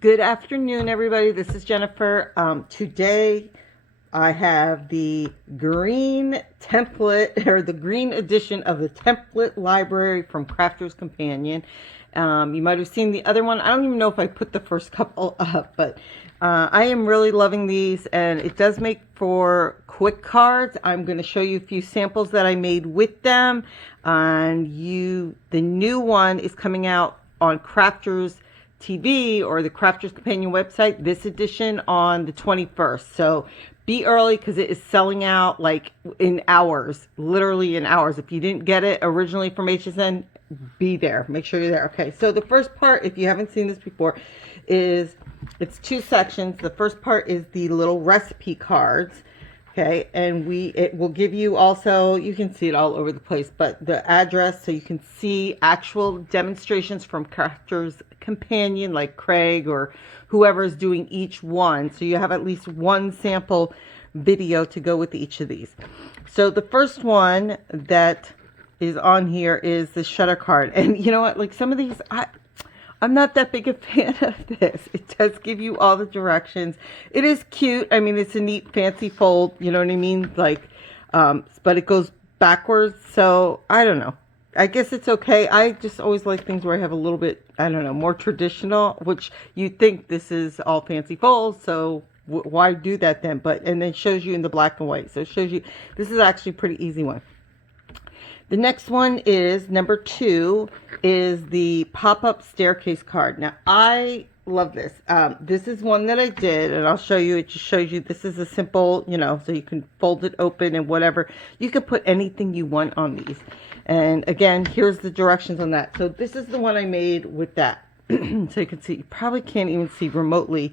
Good afternoon, everybody. This is Jennifer. Today I have the green template, or the green edition of the template library from Crafter's Companion. You might have seen the other one. I don't even know if I put the first couple up, but I am really loving these, and it does make for quick cards. I'm going to show you a few samples that I made with them. The new one is coming out on Crafter's TV or the Crafter's Companion website, this edition on the 21st. So be early because it is selling out like in hours, literally in hours. If you didn't get it originally from HSN, be there. Make sure you're there. Okay, so the first part, if you haven't seen this before, is it's two sections. The first part is the little recipe cards. Okay, and it will give you also, you can see it all over the place, but the address so you can see actual demonstrations from Crafter's Companion, like Craig or whoever is doing each one. So you have at least one sample video to go with each of these. So the first one that is on here is the shutter card. And you know what, like some of these, I'm not that big a fan of this. It does give you all the directions. It is cute. I mean, it's a neat fancy fold, you know what I mean? Like, but it goes backwards. So I don't know. I guess it's okay. I just always like things where I have a little bit, I don't know, more traditional, which you think this is all fancy folds. So why do that then? And then shows you in the black and white. So it shows you, this is actually a pretty easy one. The next one is number 2 is the pop-up staircase card. Now, I love this. This is one that I did, and I'll show you. It just shows you this is a simple, you know, so you can fold it open and whatever. You can put anything you want on these. And again, here's the directions on that. So this is the one I made with that. So you can see, you probably can't even see remotely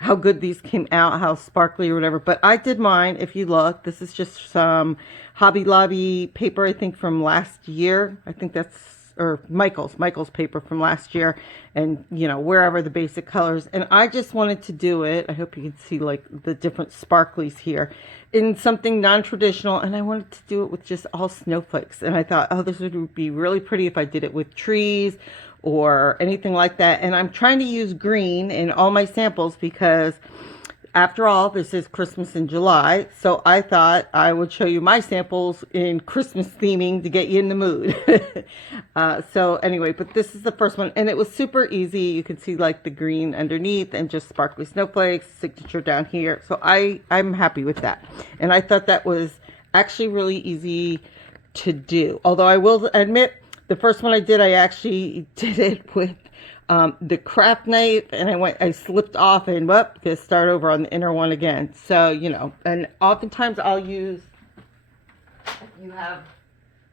how good these came out, how sparkly or whatever. But I did mine. If you look, this is just some Hobby Lobby paper, I think from last year. I think that's, or Michael's paper from last year. And, you know, wherever the basic colors. And I just wanted to do it. I hope you can see like the different sparklies here in something non-traditional. And I wanted to do it with just all snowflakes. And I thought, oh, this would be really pretty if I did it with trees or anything like that. And I'm trying to use green in all my samples because after all, this is Christmas in July. So I thought I would show you my samples in Christmas theming to get you in the mood. So anyway, but this is the first one, and it was super easy. You can see like the green underneath and just sparkly snowflakes, signature down here. So I'm happy with that. And I thought that was actually really easy to do. Although I will admit, the first one I did, I actually did it with the craft knife, and I slipped off and to start over on the inner one again. So, you know, and oftentimes I'll use, if you have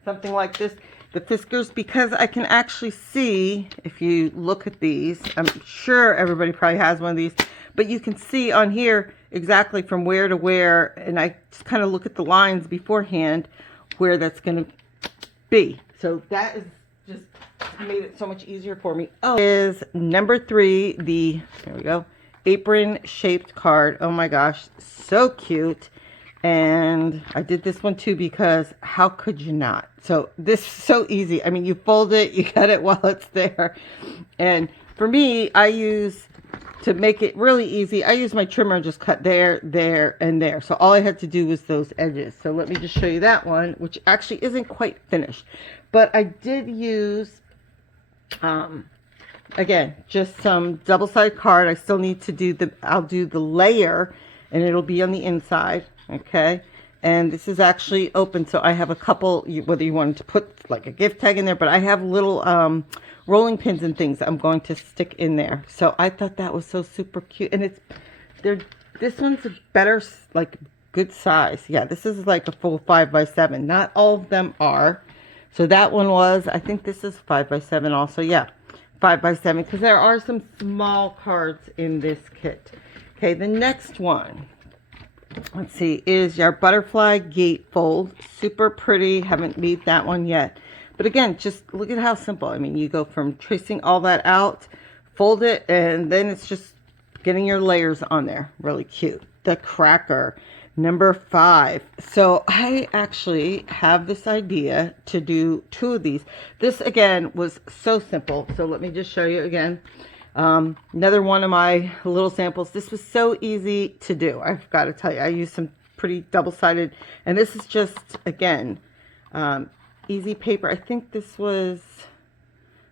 something like this, the Fiskars, because I can actually see, if you look at these, I'm sure everybody probably has one of these, but you can see on here exactly from where to where, and I just kind of look at the lines beforehand where that's going to be. So that is just made it so much easier for me. Oh, is number 3, there we go, apron shaped card. Oh my gosh, so cute. And I did this one too because how could you not? So this is so easy. I mean, you fold it, you cut it while it's there. And for me, to make it really easy, I use my trimmer and just cut there, there, and there. So all I had to do was those edges. So let me just show you that one, which actually isn't quite finished. But I did use, again, just some double-sided card. I still need to do I'll do the layer, and it'll be on the inside, okay? And this is actually open, so I have a couple, whether you wanted to put like a gift tag in there, but I have little rolling pins and things I'm going to stick in there. So I thought that was so super cute. And this one's a better, like, good size. Yeah, this is like a full 5x7. Not all of them are. So that one was, I think this is 5x7 also. Yeah, 5x7, because there are some small cards in this kit. Okay, the next one, let's see, is your butterfly gatefold. Super pretty. Haven't made that one yet. But again, just look at how simple. I mean, you go from tracing all that out, fold it, and then it's just getting your layers on there. Really cute. The cracker. Number 5. So I actually have this idea to do 2 of these. This again was so simple. So let me just show you again. Another one of my little samples. This was so easy to do. I've got to tell you, I used some pretty double-sided, and this is just, again, easy paper. I think this was,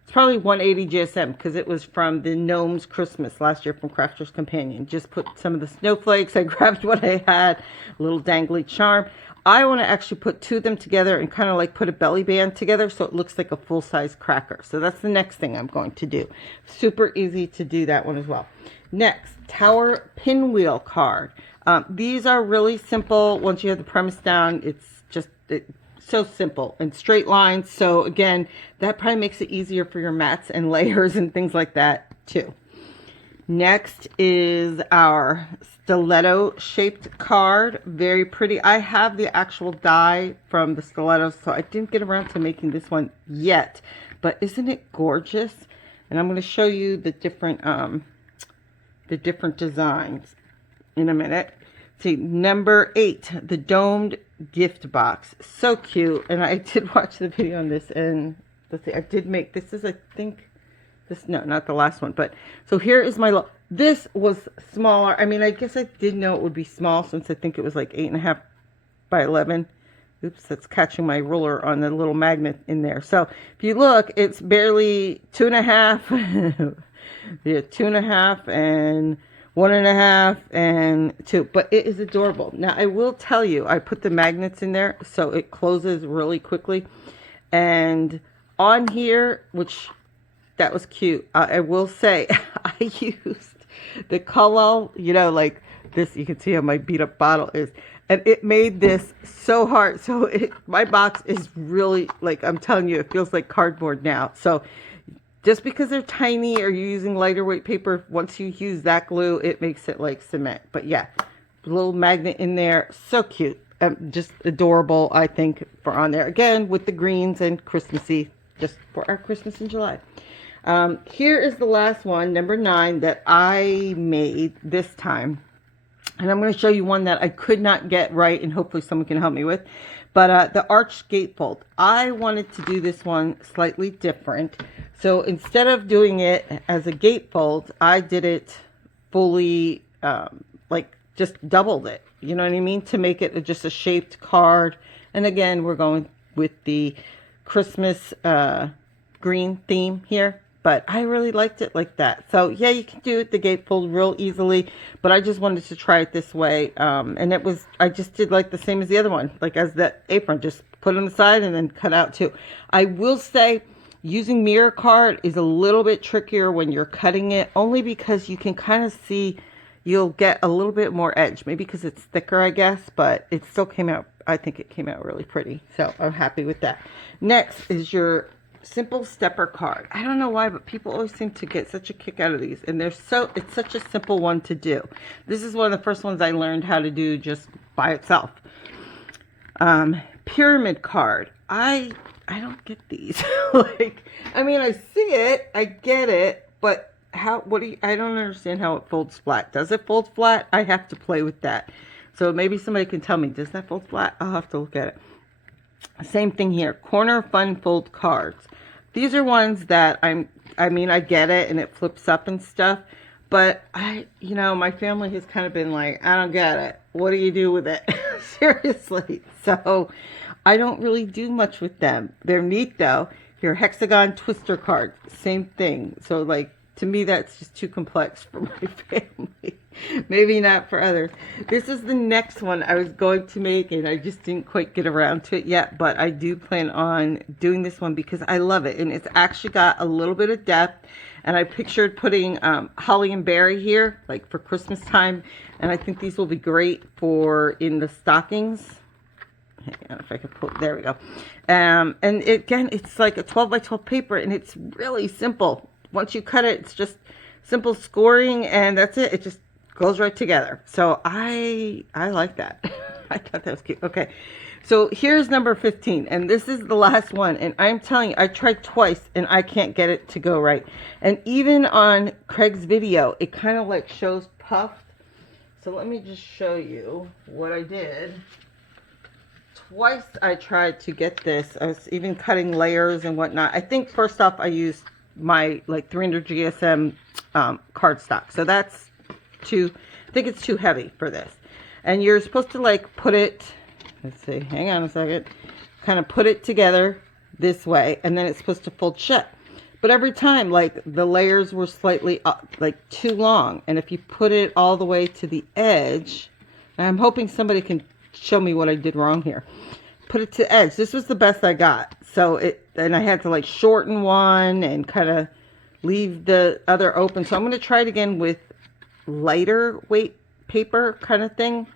it's probably 180 GSM because it was from the Gnomes Christmas last year from Crafter's Companion. Just put some of the snowflakes. I grabbed what I had, a little dangly charm. I want to actually put 2 of them together and kind of like put a belly band together so it looks like a full-size cracker. So that's the next thing I'm going to do. Super easy to do that one as well. Next, Tower Pinwheel card. These are really simple. Once you have the premise down, it's just so simple and straight lines. So again, that probably makes it easier for your mats and layers and things like that too. Next is our stiletto shaped card. Very pretty. I have the actual die from the stilettos, so I didn't get around to making this one yet, but isn't it gorgeous? And I'm going to show you the different designs in a minute. See, number 8, the domed gift box. So cute. And I did watch the video on this, and let's see, I did make, this is, I think, this, no, not the last one, but, so here is my, this was smaller. I mean, I guess I did know it would be small since I think it was like 8.5 by 11. Oops, that's catching my ruler on the little magnet in there. So if you look, it's barely 2.5, yeah, 2.5 and 1.5 and 2, but it is adorable. Now I will tell you, I put the magnets in there so it closes really quickly, and on here, which that was cute, I will say I used the color, you know, like this, you can see how my beat up bottle is, and it made this so hard. So my box is really, like, I'm telling you, it feels like cardboard now. So just because they're tiny or you're using lighter weight paper, once you use that glue, it makes it like cement. But yeah, little magnet in there, so cute. Just adorable, I think, for on there. Again, with the greens and Christmassy, just for our Christmas in July. Here is the last one, number 9, that I made this time. And I'm going to show you one that I could not get right, and hopefully someone can help me with. But the arch gatefold. I wanted to do this one slightly different. So instead of doing it as a gatefold, I did it fully, like just doubled it. You know what I mean? To make it just a shaped card. And again, we're going with the Christmas green theme here. But I really liked it like that. So yeah, you can do it the gatefold real easily. But I just wanted to try it this way. And it was, I just did like the same as the other one. Like as the apron, just put on the side and then cut out too. I will say using mirror card is a little bit trickier when you're cutting it. Only because you can kind of see, you'll get a little bit more edge. Maybe because it's thicker, I guess. But it still came out, I think it came out really pretty. So I'm happy with that. Next is your simple stepper card. I don't know why, but people always seem to get such a kick out of these, and it's such a simple one to do. This is one of the first ones I learned how to do just by itself. Pyramid card. I don't get these. Like, I mean, I see it, I get it, but I don't understand how it folds flat. Does it fold flat? I have to play with that. So maybe somebody can tell me, does that fold flat? I'll have to look at it. Same thing here. Corner fun fold cards. These are ones that I mean, I get it and it flips up and stuff, but you know, my family has kind of been like, I don't get it. What do you do with it? Seriously. So I don't really do much with them. They're neat though. Here, hexagon twister cards. Same thing. So like, to me, that's just too complex for my family. Maybe not for others. This is the next one I was going to make, and I just didn't quite get around to it yet. But I do plan on doing this one because I love it. And it's actually got a little bit of depth. And I pictured putting holly and berry here, like for Christmas time. And I think these will be great for in the stockings. Hang on, if I could put, there we go. And again, it's like a 12 by 12 paper, and it's really simple. Once you cut it, it's just simple scoring, and that's it. It just goes right together. So I like that. I thought that was cute. Okay, so here's number 15, and this is the last one. And I'm telling you, I tried twice, and I can't get it to go right. And even on Craig's video, it kind of like shows puffed. So let me just show you what I did. Twice I tried to get this. I was even cutting layers and whatnot. I think first off I used my like 300 GSM cardstock. So that's too, I think it's too heavy for this. And you're supposed to like put it, let's see, hang on a second, kind of put it together this way, and then it's supposed to fold shut. But every time, like, the layers were slightly like too long, and if you put it all the way to the edge, and I'm hoping somebody can show me what I did wrong here. Put it to the edge. This was the best I got. So and I had to like shorten one and kind of leave the other open. So I'm going to try it again with lighter weight paper kind of thing.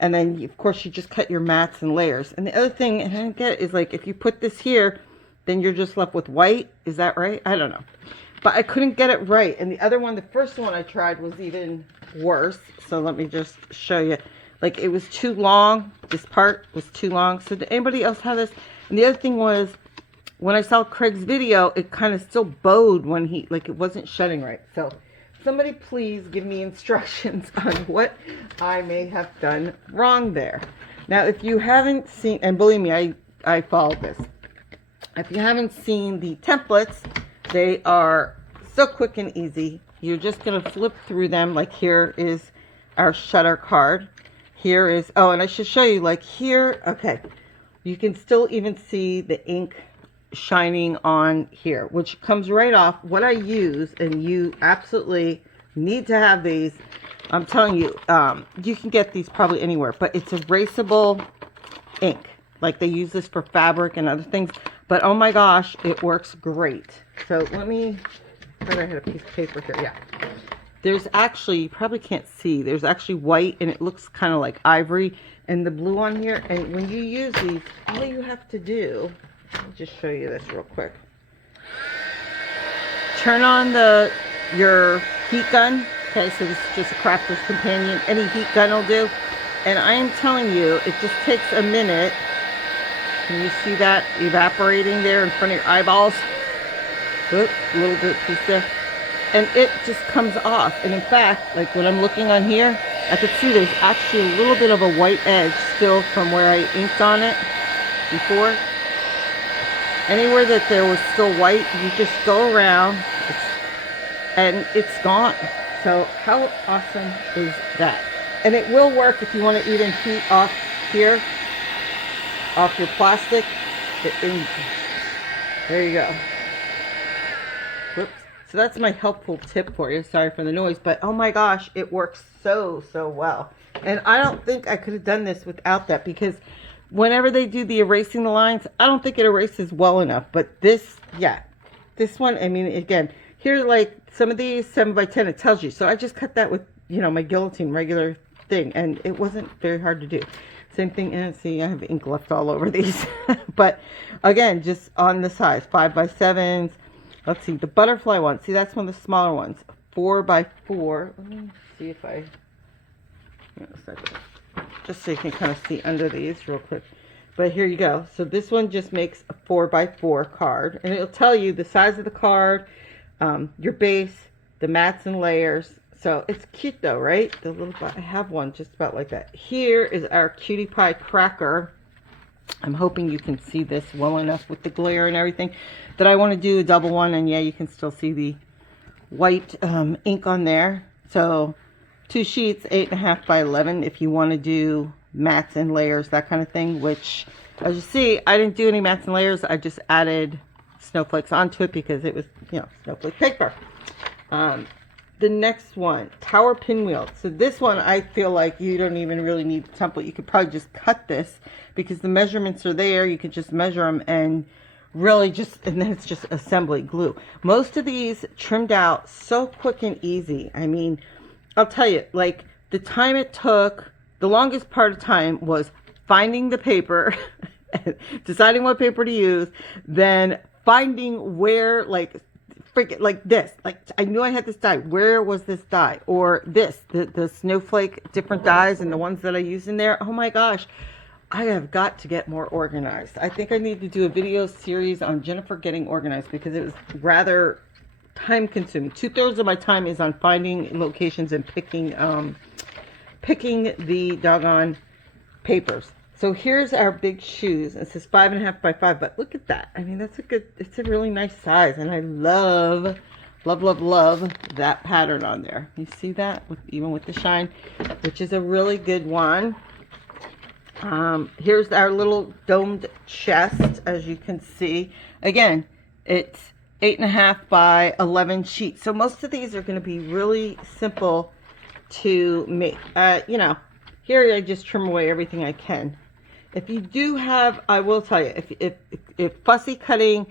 And then, of course, you just cut your mats and layers. And the other thing, and I don't get, is like if you put this here, then you're just left with white. Is that right? I don't know. But I couldn't get it right. And the other one, the first one I tried was even worse. So let me just show you. Like, it was too long. This part was too long. So did anybody else have this? And the other thing was, when I saw Craig's video, it kind of still bowed when he, like, it wasn't shutting right. So somebody please give me instructions on what I may have done wrong there. Now, if you haven't seen, and believe me, I followed this. If you haven't seen the templates, they are so quick and easy. You're just going to flip through them. Like, here is our shutter card. Here is, oh, and I should show you, like here, okay, you can still even see the ink shining on here, which comes right off. What I use, and you absolutely need to have these, I'm telling you, you can get these probably anywhere, but it's erasable ink. Like, they use this for fabric and other things, but oh my gosh, it works great. So let me, I thought I had a piece of paper here, yeah. There's actually, you probably can't see, there's actually white, and it looks kind of like ivory, and the blue on here. And when you use these, all you have to do, let me just show you this real quick. Turn on your heat gun. Okay, so this is just a Crafter's Companion. Any heat gun will do. And I am telling you, it just takes a minute. Can you see that evaporating there in front of your eyeballs? Oop, a little bit piece there. And it just comes off. And in fact, like when I'm looking on here, I could see there's actually a little bit of a white edge still from where I inked on it before. Anywhere that there was still white, you just go around and it's gone. So how awesome is that? And it will work if you want to even heat off here, off your plastic. There you go. Whoops. So that's my helpful tip for you. Sorry for the noise, but oh my gosh, it works so well. And I don't think I could have done this without that, because whenever they do the erasing the lines, I don't think it erases well enough. But this, yeah, this one, I mean, again, here, like some of these 7x10, it tells you. So I just cut that with, you know, my guillotine regular thing, and it wasn't very hard to do. Same thing, and see, I have ink left all over these. But again, just on the size, 5x7s. Let's see, the butterfly one. See, that's one of the smaller ones. 4x4. Let me see if I... Just so you can kind of see under these real quick. But here you go. So this one just makes a 4x4 card. And it'll tell you the size of the card, your base, the mats and layers. So it's cute though, right? The little, I have one just about like that. Here is our cutie pie cracker. I'm hoping you can see this well enough with the glare and everything that I want to do a double one. And yeah, you can still see the white ink on there. So 2 sheets, 8.5 by 11 if you want to do mats and layers, that kind of thing. Which, as you see, I didn't do any mats and layers. I just added snowflakes onto it because it was, you know, snowflake paper. The next one, tower pinwheel. So this one, I feel like you don't even really need the template. You could probably just cut this because the measurements are there. You could just measure them and really just, and then it's just assembly glue. Most of these trimmed out so quick and easy. I mean, I'll tell you, like the time it took, the longest part of time was finding the paper, deciding what paper to use, then finding where, like, freaking, like this, like I knew I had this dye. Where was this dye? Or this, the snowflake different dyes and the ones that I use in there. Oh my gosh, I have got to get more organized. I think I need to do a video series on Jennifer getting organized because it was rather time consuming. 2/3 of my time is on finding locations and picking picking the doggone papers. So here's our big shoes. It says 5.5 by 5, but look at that. I mean, that's a good, it's a really nice size, and I love, love, love, love that pattern on there. You see that, even with the shine, which is a really good one. Here's our little domed chest, as you can see. Again, it's 8.5 by 11 sheets. So most of these are going to be really simple to make. You know, here I just trim away everything I can. If you do have, I will tell you, if fussy cutting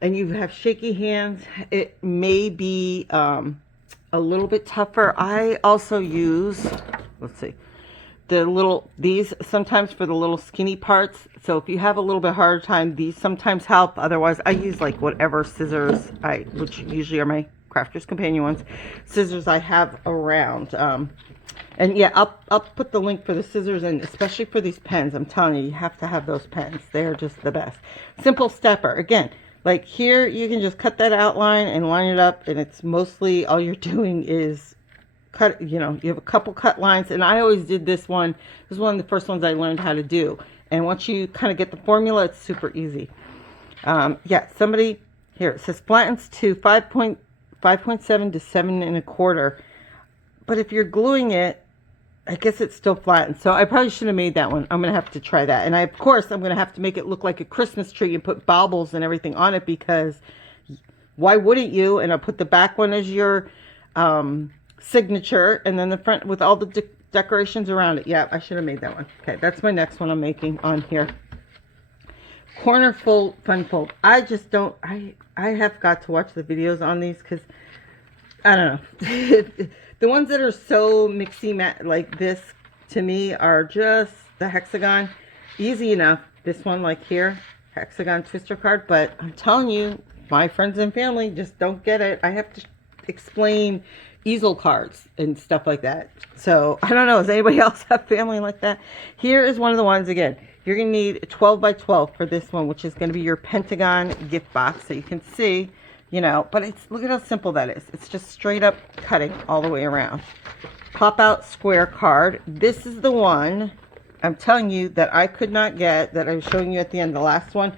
and you have shaky hands, it may be a little bit tougher. I also use, let's see, the little, these sometimes for the little skinny parts. So if you have a little bit harder time, these sometimes help. Otherwise, I use like whatever scissors, which usually are my Crafter's Companion ones, scissors I have around. And yeah, I'll put the link for the scissors, and especially for these pens. I'm telling you, you have to have those pens. They're just the best. Simple stepper. Again, like here, you can just cut that outline and line it up, and it's mostly all you're doing is cut, you know, you have a couple cut lines, and I always did this one. This is one of the first ones I learned how to do. And once you kind of get the formula, it's super easy. Yeah, somebody here, it says flattens to 5.7 to 7.25. But if you're gluing it, I guess it's still flattened. So I probably should have made that one. I'm going to have to try that. And of course, I'm going to have to make it look like a Christmas tree and put baubles and everything on it, because why wouldn't you? And I'll put the back one as your signature, and then the front with all the decorations around it. Yeah, I should have made that one. Okay, that's my next one I'm making on here. Corner fold, fun fold. I just don't, I have got to watch the videos on these, because I don't know. The ones that are so mixy like this, to me, are just the hexagon. Easy enough. This one, like here, hexagon twister card. But I'm telling you, my friends and family just don't get it. I have to explain easel cards and stuff like that. So I don't know, does anybody else have family like that? Here is one of the ones. Again, you're gonna need 12 by 12 for this one, which is going to be your pentagon gift box. So you can see, you know, but it's, look at how simple that is. It's just straight up cutting all the way around. Pop out square card. This is the one I'm telling you that I could not get, that I was showing you at the end, the last one,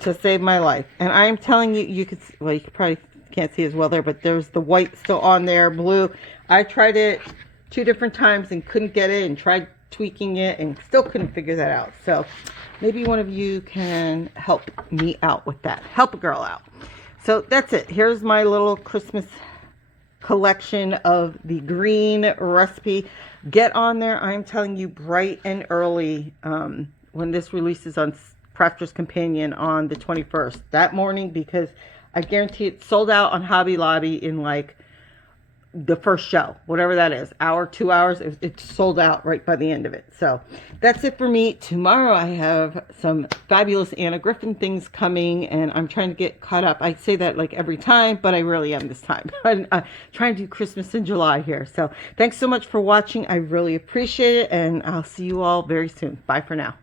to save my life. And I'm telling you, you could, well, you could probably can't see as well there, but there's the white still on there, blue. I tried it 2 different times and couldn't get it, and tried tweaking it and still couldn't figure that out. So maybe one of you can help me out with that. Help a girl out. So that's it. Here's my little Christmas collection of the green recipe. Get on there. I'm telling you, bright and early, when this releases on Crafter's Companion on the 21st, that morning, because I guarantee it's sold out on Hobby Lobby in like the first show, whatever that is, hour, 2 hours. It's sold out right by the end of it. So that's it for me. Tomorrow I have some fabulous Anna Griffin things coming, and I'm trying to get caught up. I say that like every time, but I really am this time. I'm trying to do Christmas in July here. So thanks so much for watching. I really appreciate it, and I'll see you all very soon. Bye for now.